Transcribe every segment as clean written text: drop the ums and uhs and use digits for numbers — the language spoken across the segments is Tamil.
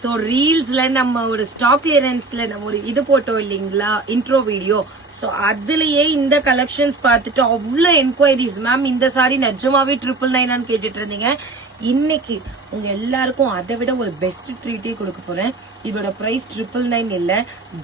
ஸோ ரீல்ஸ்ல நம்ம ஒரு ஸ்டாக் கிளியரன்ஸ்ல நம்ம ஒரு இது போட்டோம் இல்லைங்களா, இன்ட்ரோ வீடியோ. ஸோ அதுலயே இந்த கலெக்ஷன்ஸ் பார்த்துட்டு அவ்வளோ என்கொயரிஸ், மேம் இந்த சாரி நிஜமாவே 999 கேட்டுட்டு இருந்தீங்க. இன்னைக்கு உங்க எல்லாருக்கும் அதை விட ஒரு பெஸ்ட் ட்ரீட்டே கொடுக்க போறேன். இதோட பிரைஸ் 999 இல்ல,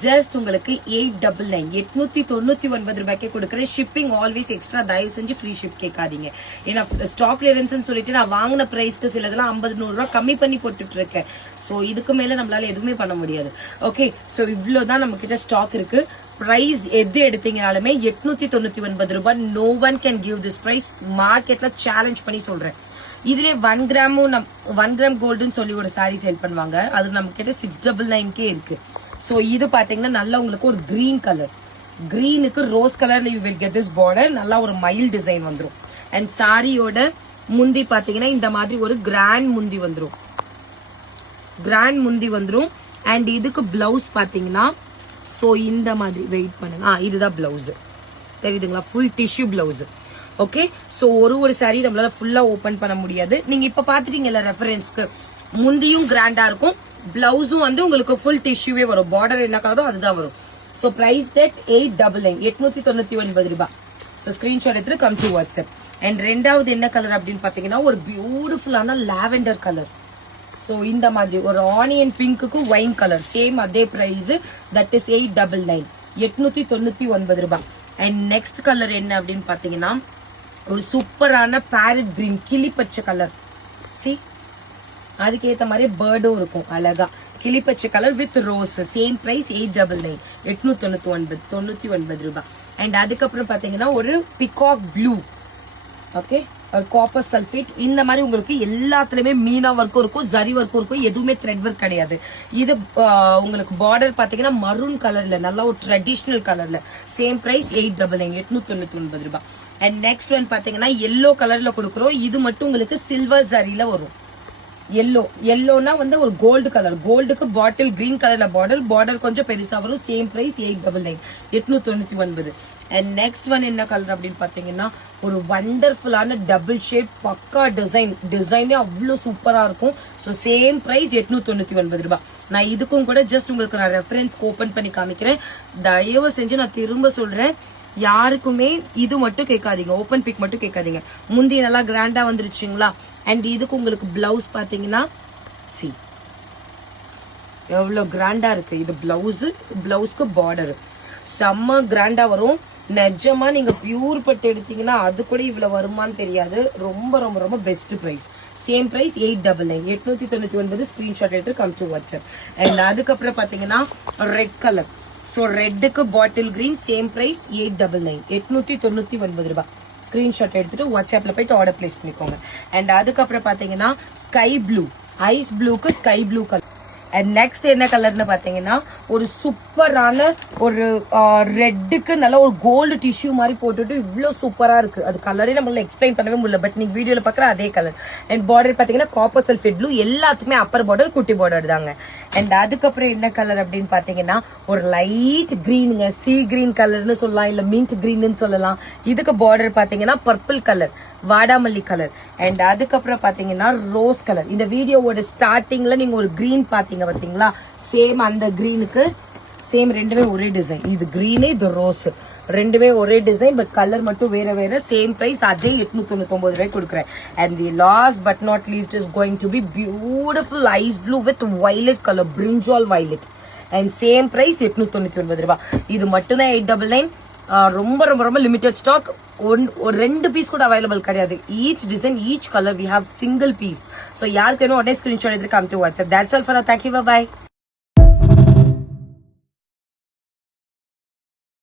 ஜஸ்ட் உங்களுக்கு 899 899 ரூபாய்க்கே கொடுக்குறேன். ஷிப்பிங் ஆல்வேஸ் எக்ஸ்ட்ரா, தயவு செஞ்சு ஃப்ரீ ஷிப் கேட்காதீங்க. ஏன்னா ஸ்டாக் கிளியரன்ஸ் சொல்லிட்டு நான் வாங்கின பிரைஸ்க்கு சிலதெல்லாம் 50-100 ரூபாய் கம்மி பண்ணி போட்டுட்டு இருக்கேன். ஸோ இதுக்கு மேல நம்மளால எதுவுமே பண்ண முடியாது. ஓகே, ஸோ இவ்வளவுதான் நம்ம கிட்ட ஸ்டாக் இருக்கு. பிரைஸ் எது எடுத்தீங்கனாலுமே 899 ரூபாய். No one can give this price. மார்க்கெட்ல சேலஞ்ச் பண்ணி சொல்றேன். இதுல 1 கிராம் கோல்டுன்னு சொல்லி ஒரு சாரி சேல் பண்ணுவாங்க. அது நம்ம கிட்ட 699 இருக்கு. சோ இது பாத்தீங்கன்னா நல்லா உங்களுக்கு ஒரு கிரீன் கலர், கிரீனுக்கு ரோஸ் கலர்ல you will get this border. நல்லா ஒரு மயில் டிசைன் வந்துரும். அண்ட் சாரியோட முந்தி பாத்தீங்கன்னா இந்த மாதிரி ஒரு கிராண்ட் முந்தி வந்துரும். அண்ட் இதுக்கு பிளவுஸ் பாத்தீங்கன்னா சோ இந்த மாதிரி வெயிட் பண்ணுங்க. இதுதான் பிளவுஸ், தெரியுதுங்களா? Full tissue blouse. Okay, so ஒரு சாரி நம்மளால ஃபுல்லா ஓபன் பண்ண முடியாது. நீங்க இப்ப பாத்துட்டீங்கல்ல ரெஃபரன்ஸ்க்கு, முந்தியும் கிராண்டா இருக்கும், பிளவுஸும் வந்து உங்களுக்கு ஃபுல் டிஷ்யூவே வரும். பார்டர் என்ன கலரோ அதுதான் வரும். சோ பிரைஸ் டேட் 899 ரூபாய். சோ ஸ்கிரீன்ஷாட் எடுத்து கம் டு வாட்ஸ்அப். அண்ட் ரெண்டாவது என்ன கலர் அப்படின்னு பாத்தீங்கன்னா ஒரு பியூட்டிஃபுல்லான லாவெண்டர் கலர். சோ இந்த மாதிரி ஒரு onion pink wine colour, same அதே பிரைஸ், தட் இஸ் 899 899 ரூபாய். அண்ட் நெக்ஸ்ட் கலர் என்ன அப்படின்னு பாத்தீங்கன்னா ஒரு சூப்பரான பேரட் கிரீன், கிளி பச்சை கலர். சி, அதுக்கேத்த மாதிரி பேர்டும் இருக்கும் அழகா. கிளி பச்சை colour with rose, same price 899 899 ரூபாய். அண்ட் அதுக்கப்புறம் பாத்தீங்கன்னா ஒரு peacock blue, okay, copper sulphate. இந்த மாதிரி உங்களுக்கு எல்லாத்துலயுமே மீனா ஒர்க்கும் இருக்கும், ஜரி ஒர்க்கும் இருக்கும், எதுவுமே த்ரெட் ஒர்க் கிடையாது. இது உங்களுக்கு பார்டர் பாத்தீங்கன்னா மரூன் கலர்ல, நல்லா ஒரு ட்ரெடிஷனல் கலர்ல, சேம் பிரைஸ் 899 899 ரூபாய். அண்ட் நெக்ஸ்ட் ஒன் பாத்தீங்கன்னா எல்லோ கலர்ல கொடுக்குறோம். இது மட்டும் உங்களுக்கு சில்வர் ஜரியில வரும். எல்லோனா வந்து ஒரு கோல்டு கலர், கோல்டுக்கு பாட்டில் கிரீன் கலர்ல பார்டர் கொஞ்சம் பெருசா வரும். Same price 899 899. And next one என்ன கலர் அப்படின்னு பாத்தீங்கன்னா ஒரு வண்டர்ஃபுல்லான டபுள் ஷேட் பக்கா டிசைனே அவ்வளவு சூப்பரா இருக்கும். சோ சேம் பிரைஸ் 899 ரூபாய். நான் இதுக்கும் கூட ஜஸ்ட் உங்களுக்கு நான் ரெஃபரன்ஸ் ஓபன் பண்ணி காமிக்கிறேன். தயவு செஞ்சு நான் திரும்ப சொல்றேன், யாருக்குமே இது மட்டும் கேட்காதீங்க, ஓபன் பிக் மட்டும் கேட்காதீங்க. முந்தி நல்லா கிராண்டா வந்துருச்சுங்களா. அண்ட் இதுக்கு உங்களுக்கு பிளவுஸ் பாத்தீங்கன்னா சி எவ்வளவு கிராண்டா இருக்கு. இது பிளவுஸ்க்கு பார்டர் செம்ம கிராண்டா வரும். நிஜமா நீங்க பியூர் பட்டு எடுத்தீங்கன்னா அது கூட இவ்வளவு வருமானு தெரியாது. ரொம்ப ரொம்ப ரொம்ப best price. Same price 899 899. Screenshot எடுத்து கம் டு வாட்ஸ்அப். அண்ட் அதுக்கப்புறம் பாத்தீங்கன்னா ரெட் கலர். சோ ரெட்டுக்கு பாட்டில் கிரீன், சேம் பிரைஸ் 899 899 ரூபாய். ஸ்கிரீன்ஷாட் எடுத்துட்டு வாட்ஸ்அப்ல போயிட்டு ஆர்டர் பிளேஸ் பண்ணிக்கோங்க. அண்ட் அதுக்கப்புறம் பாத்தீங்கன்னா ஸ்கை ப்ளூ, ஐஸ் ப்ளூக்கு sky blue colour. And next என்ன கலர்னு பாத்தீங்கன்னா ஒரு சூப்பரான ஒரு ரெட்டுக்கு நல்ல ஒரு கோல்டு டிஷ்யூ மாதிரி போட்டுட்டு இவ்வளவு சூப்பரா இருக்கு. அது கலரே நம்மளால எக்ஸ்பிளைன் பண்ணவே முடியல, பட் நீங்க வீடியோல பாக்குற அதே கலர். அண்ட் பார்டர் பாத்தீங்கன்னா காப்பர் சல்ஃபேட் ப்ளூ, எல்லாத்துக்குமே அப்பர் பார்டர் குட்டி பார்டர் தாங்க. அண்ட் அதுக்கப்புறம் என்ன கலர் அப்படின்னு பாத்தீங்கன்னா ஒரு லைட் கிரீனுங்க, சீ கிரீன் கலர்னு சொல்லலாம், இல்ல மின்ட் கிரீன் சொல்லலாம். இதுக்கு பார்டர் பாத்தீங்கன்னா பர்பிள் கலர், வாடாமல்லி கலர். அண்ட் அதுக்கப்புறம் பாத்தீங்கன்னா ரோஸ் கலர். இந்த வீடியோவோட ஸ்டார்டிங்ல நீங்க ஒரு கிரீன் பாத்தீங்க பாத்தீங்களா, சேம் அந்த கிரீனுக்கு சேம் ரெண்டுமே ஒரே டிசைன். இது கிரீனு, இது ரோஸ், ரெண்டுமே ஒரே டிசைன், பட் கலர் மட்டும் வேற. சேம் பிரைஸ் அதே 899 ரூபாய் கொடுக்குறேன். And the last but not least is going to be beautiful ice blue with violet colour, brinjal violet. And same price 899 ரூபாய். இது மட்டும் தான் 899. ரொம்ப ரொம்ப ரொம்ப லிமிடெட் ஸ்டாக். ஒரு 2 பீஸ் கூட அவைலபிள் கிடையாது. Each design, each colour we have single piece. So யாருக்கு வேணும் உடனே ஸ்கிரீன்ஷாட் எடுத்து come to WhatsApp. That's all for now. Thank you, bye by.